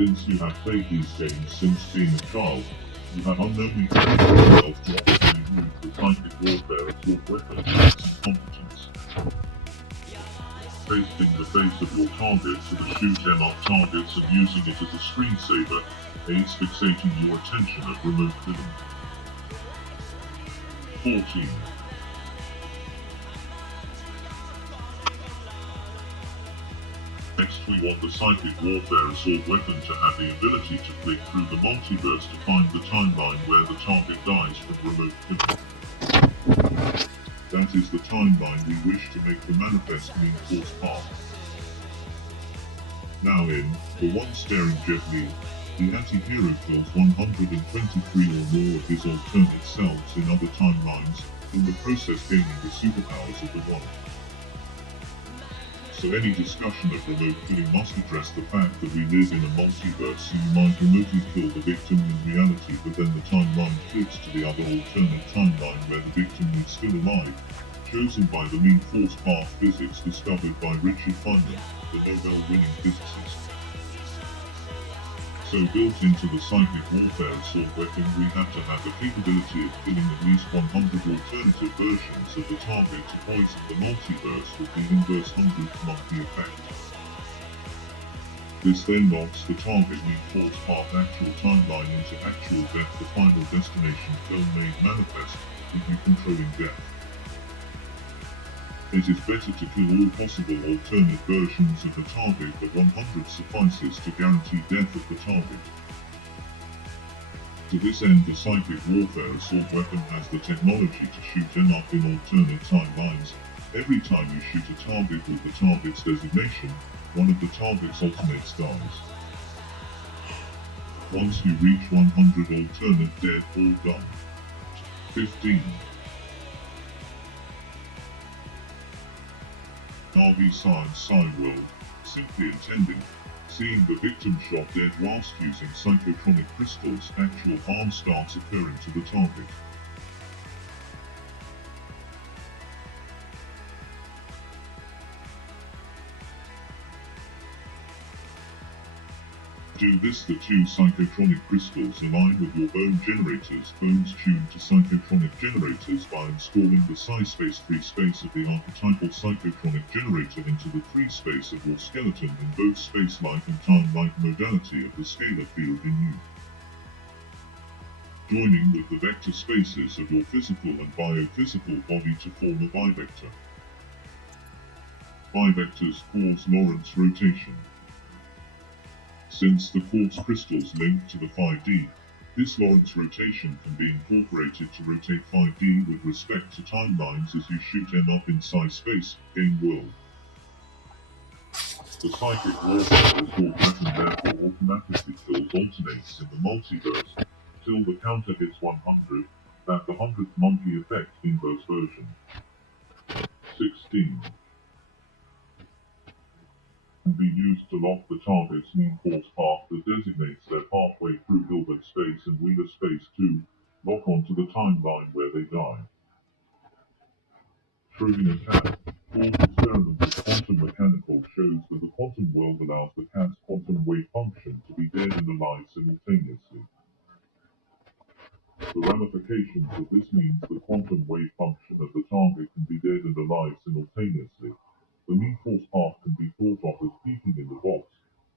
Since you have played these games since being a child, you have unknowingly trained yourself to optimally use the psychic warfare as your weapon and competence. Pasting the face of your target to the shoot em up targets and using it as a screensaver aids fixating your attention at remote viewing. 14. Next we want the psychic warfare assault weapon to have the ability to flick through the multiverse to find the timeline where the target dies from remote viewing. That is the timeline we wish to make the manifest mean force path. Now in The One Staring Jet Li, the anti-hero kills 123 or more of his alternate selves in other timelines, in the process gaining the superpowers of the One. So any discussion of remote killing must address the fact that we live in a multiverse, so you might remotely kill the victim in reality, but then the timeline flips to the other alternate timeline where the victim is still alive, chosen by the mean force path physics discovered by Richard Feynman, the Nobel-winning physicist. So built into the psychic warfare assault weapon, we have to have the capability of killing at least 100 alternative versions of the target to poison the multiverse with the inverse 100th monkey effect. This then locks the target mean force path actual timeline into actual death, the final destination film made manifest, with you controlling death. It is better to kill all possible alternate versions of the target, but 100 suffices to guarantee death of the target. To this end, the psychic warfare assault weapon has the technology to shoot em up in alternate timelines. Every time you shoot a target with the target's designation, one of the target's alternates dies. Once you reach 100 alternate dead, all done. 15. RV Science Sci World, simply intending, seeing the victim shot dead whilst using psychotronic crystals, actual harm starts occurring to the target. Do this, the two psychotronic crystals align with your bone generators, bones tuned to psychotronic generators, by installing the psi-space 3 space of the archetypal psychotronic generator into the 3 space of your skeleton in both space-like and time-like modality of the scalar field in you. Joining with the vector spaces of your physical and biophysical body to form a bivector. Bivectors cause Lorentz rotation. Since the quartz crystals link to the 5D, this Lorentz rotation can be incorporated to rotate 5D with respect to timelines as you shoot em up in psi space, game world. The psychic warfare assault weapon therefore automatically kills alternates in the multiverse, till the counter hits 100, that the 100th monkey effect inverse version. 16. Can be used to lock the target's mean force path that designates their pathway through Hilbert space and Wheeler space to lock onto the timeline where they die. Schrödinger cat. Fourth experiment with quantum mechanical shows that the quantum world allows the cat's quantum wave function to be dead and alive simultaneously. The ramifications of this means the quantum wave function of the target can be dead and alive simultaneously. The mean force path can be thought of as peaking in the box,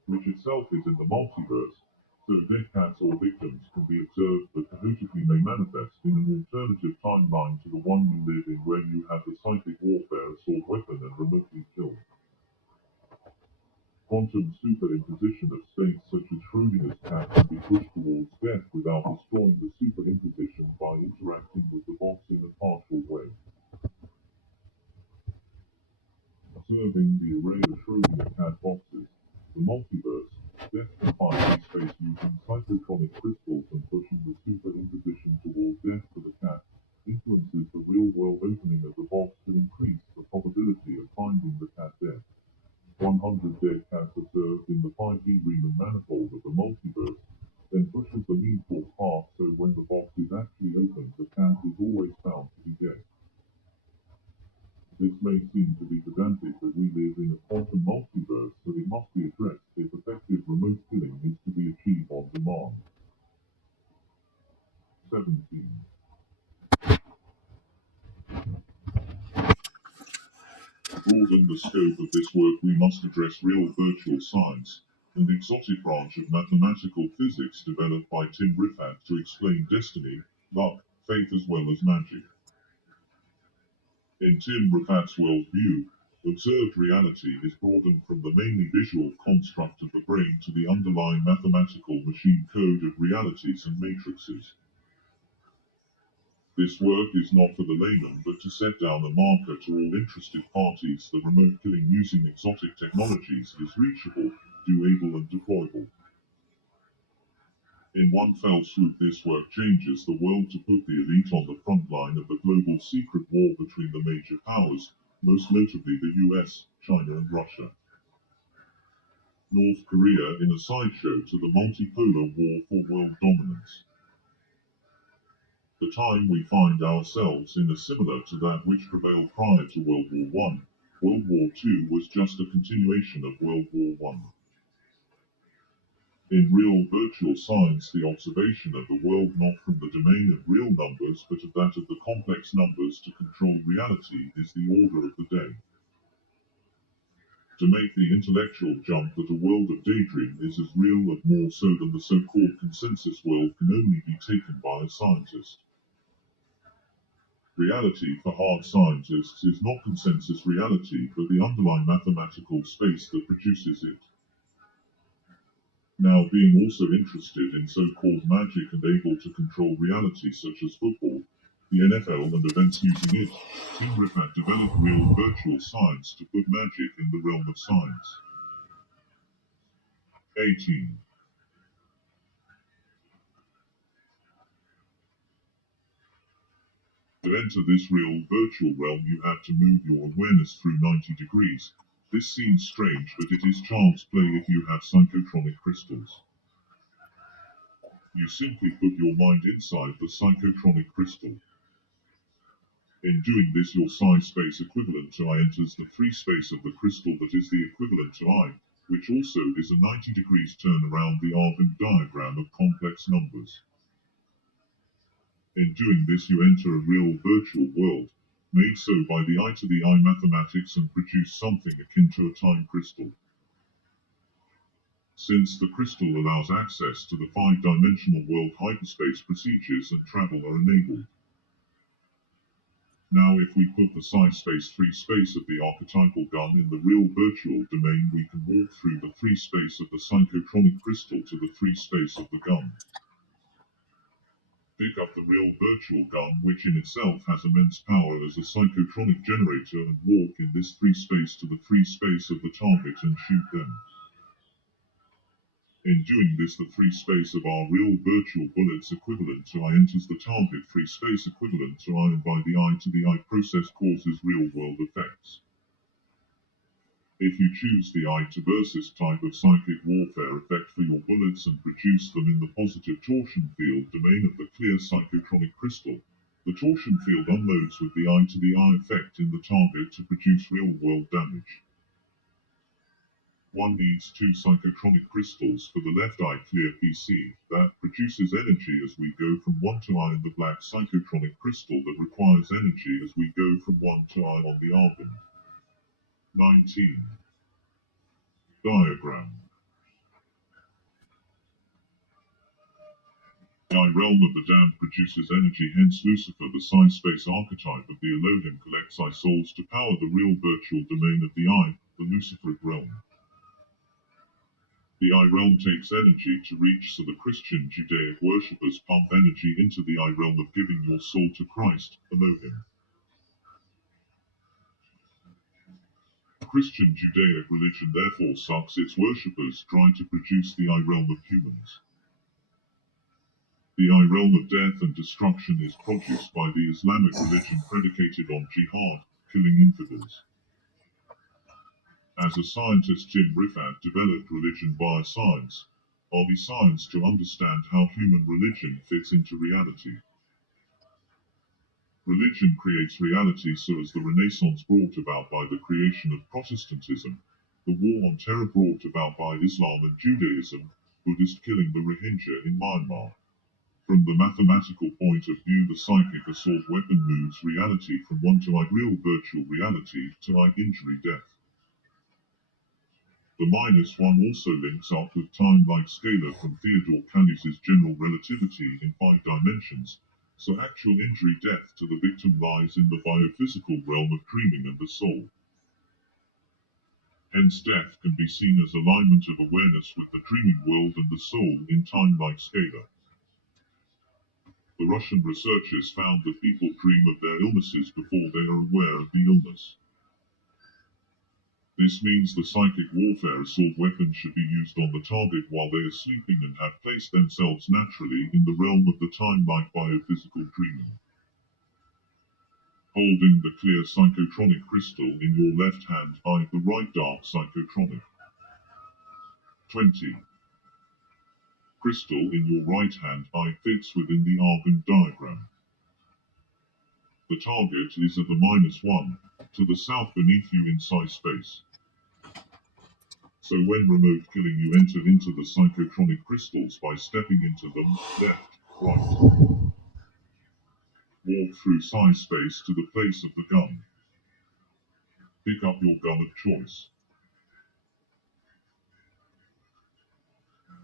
which itself is in the multiverse, so dead cats or victims can be observed but chaotically may manifest in an alternative timeline to the one you live in, where you have the psychic warfare assault weapon and remotely kill. Quantum superimposition of states such as Schrödinger's cat can be pushed towards death without destroying the superimposition by interacting with the box in a partial way. Observing the array of Schrödinger cat boxes, the multiverse, death can find each space using psychotronic crystals and pushing the superimposition towards death for the cat, influences the real-world opening of the box to increase the probability of finding the cat dead. 100 dead cats observed in the 5D Riemann manifold of the multiverse, then pushes the mean force path so when the box is actually opened, the cat is always found to be dead. This this may seem to be pedantic, but we live in a quantum multiverse, so it must be addressed if effective remote killing is to be achieved on demand. 17. To broaden the scope of this work, we must address real virtual science, an exotic branch of mathematical physics developed by Tim Rifat to explain destiny, luck, fate as well as magic. In Tim Rifat's worldview, observed reality is broadened from the mainly visual construct of the brain to the underlying mathematical machine code of realities and matrices. This work is not for the layman, but to set down a marker to all interested parties that remote killing using exotic technologies is reachable, doable and deployable. In one fell swoop, this work changes the world to put the elite on the front line of the global secret war between the major powers, most notably the US, China and Russia. North Korea in a sideshow to the multipolar war for world dominance. The time we find ourselves in is similar to that which prevailed prior to World War I. World War II was just a continuation of World War I. In real virtual science, the observation of the world not from the domain of real numbers but of that of the complex numbers to control reality is the order of the day. To make the intellectual jump that a world of daydream is as real and more so than the so-called consensus world can only be taken by a scientist. Reality for hard scientists is not consensus reality but the underlying mathematical space that produces it. Now, being also interested in so-called magic and able to control reality such as football, the NFL and events using it, Tim Rifat developed real virtual science to put magic in the realm of science. 18. To enter this real virtual realm, you have to move your awareness through 90 degrees. This seems strange, but it is child's play if you have psychotronic crystals. You simply put your mind inside the psychotronic crystal. In doing this, your psi space equivalent to I enters the free space of the crystal that is the equivalent to I, which also is a 90 degrees turn around the Venn diagram of complex numbers. In doing this, you enter a real virtual world, made so by the eye to the eye mathematics and produce something akin to a time crystal. Since the crystal allows access to the five-dimensional world, hyperspace procedures and travel are enabled. Now, if we put the psi space free space of the archetypal gun in the real virtual domain, we can walk through the free space of the psychotronic crystal to the free space of the gun. Pick up the real virtual gun, which in itself has immense power as a psychotronic generator, and walk in this free space to the free space of the target and shoot them. In doing this, the free space of our real virtual bullets equivalent to I enters the target free space equivalent to I, and by the eye to the eye process causes real world effects. If you choose the I to versus type of psychic warfare effect for your bullets and produce them in the positive torsion field domain of the clear psychotronic crystal, the torsion field unloads with the I to the eye effect in the target to produce real world damage. One needs two psychotronic crystals for the left eye clear PC, that produces energy as we go from 1 to I, and the black psychotronic crystal that requires energy as we go from 1 to I on the Argon. 19. Diagram. The I realm of the damned produces energy, hence Lucifer, the psi space archetype of the Elohim, collects I souls to power the real virtual domain of the I, the Luciferic realm. The I realm takes energy to reach, so the Christian Judaic worshippers pump energy into the I realm of giving your soul to Christ, Elohim. Christian Judaic religion therefore sucks its worshippers dry to produce the I realm of humans. The I realm of death and destruction is produced by the Islamic religion predicated on jihad, killing infidels. As a scientist, Tim Rifat developed religion via science, the science to understand how human religion fits into reality. Religion creates reality, so as the Renaissance brought about by the creation of Protestantism, the war on terror brought about by Islam and Judaism, Buddhist killing the Rohingya in Myanmar. From the mathematical point of view, the psychic assault weapon moves reality from one to real virtual reality to injury death. The -1 also links up with time-like scalar from Theodore Callies' general relativity in 5 dimensions, so actual injury death to the victim lies in the biophysical realm of dreaming and the soul. Hence death can be seen as alignment of awareness with the dreaming world and the soul in time-like scalar. The Russian researchers found that people dream of their illnesses before they are aware of the illness. This means the psychic warfare assault weapon should be used on the target while they are sleeping and have placed themselves naturally in the realm of the time-like biophysical dreaming. Holding the clear psychotronic crystal in your left hand, the right dark psychotronic. 20. Crystal in your right hand, fits within the Argand diagram. The target is at the -1, to the south beneath you in size space. So when remote killing, you enter into the psychotronic crystals by stepping into them, left, right. Walk through size space to the place of the gun. Pick up your gun of choice.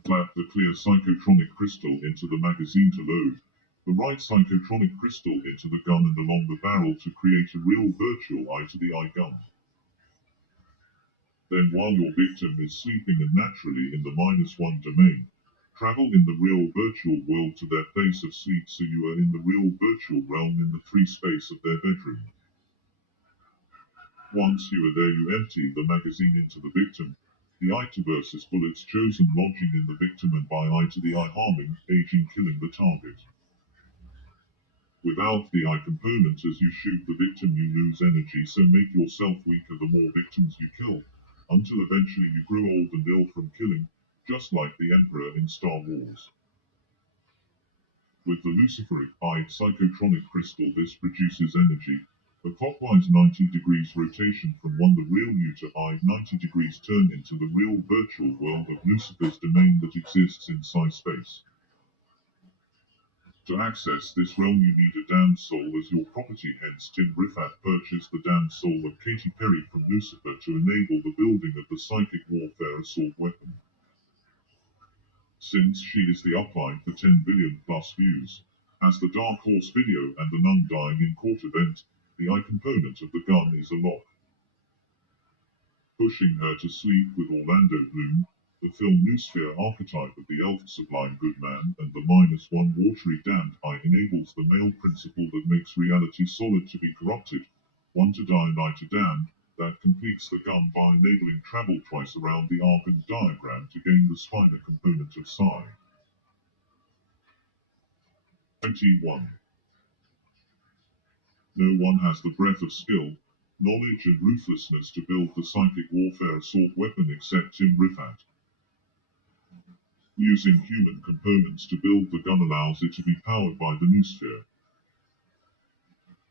Clap the clear psychotronic crystal into the magazine to load. The right psychotronic crystal into the gun and along the barrel to create a real virtual eye to the eye gun. Then while your victim is sleeping and naturally in the -1 domain, travel in the real virtual world to their place of sleep, so you are in the real virtual realm in the free space of their bedroom. Once you are there, you empty the magazine into the victim, the eye to versus bullets chosen lodging in the victim, and by eye to the eye harming, aging, killing the target. Without the eye component, as you shoot the victim you lose energy, so make yourself weaker the more victims you kill, until eventually you grow old and ill from killing, just like the Emperor in Star Wars. With the Luciferic eye psychotronic crystal, this produces energy, a clockwise 90 degrees rotation from one the real you to 90 degrees turn into the real virtual world of Lucifer's domain that exists inside space. To access this realm you need a damned soul as your property, hence Tim Rifat purchased the damned soul of Katy Perry from Lucifer to enable the building of the psychic warfare assault weapon. Since she is the upline for 10 billion plus views, as the Dark Horse video and the nun dying in court event, the eye component of the gun is a lock. Pushing her to sleep with Orlando Bloom, the film Noosphere archetype of the elf sublime good man and the -1 watery damned eye enables the male principle that makes reality solid to be corrupted, one to die and eye to damn, that completes the gun by enabling travel twice around the Argand diagram to gain the spinor component of psi. 21. No one has the breadth of skill, knowledge and ruthlessness to build the psychic warfare assault weapon except Tim Rifat. Using human components to build the gun allows it to be powered by the Noosphere.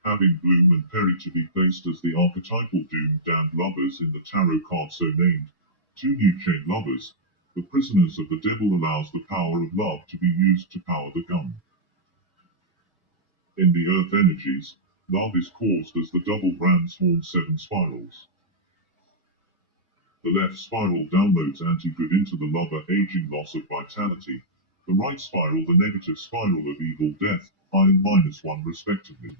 Having Bloom and Perry to be placed as the archetypal doomed lovers in the tarot card so named, 2 new chain lovers, the prisoners of the devil, allows the power of love to be used to power the gun. In the earth energies, love is caused as the double ram's horn 7 spirals. The left spiral downloads anti-good into the lover, aging, loss of vitality. The right spiral the negative spiral of evil, death, and -1 respectively.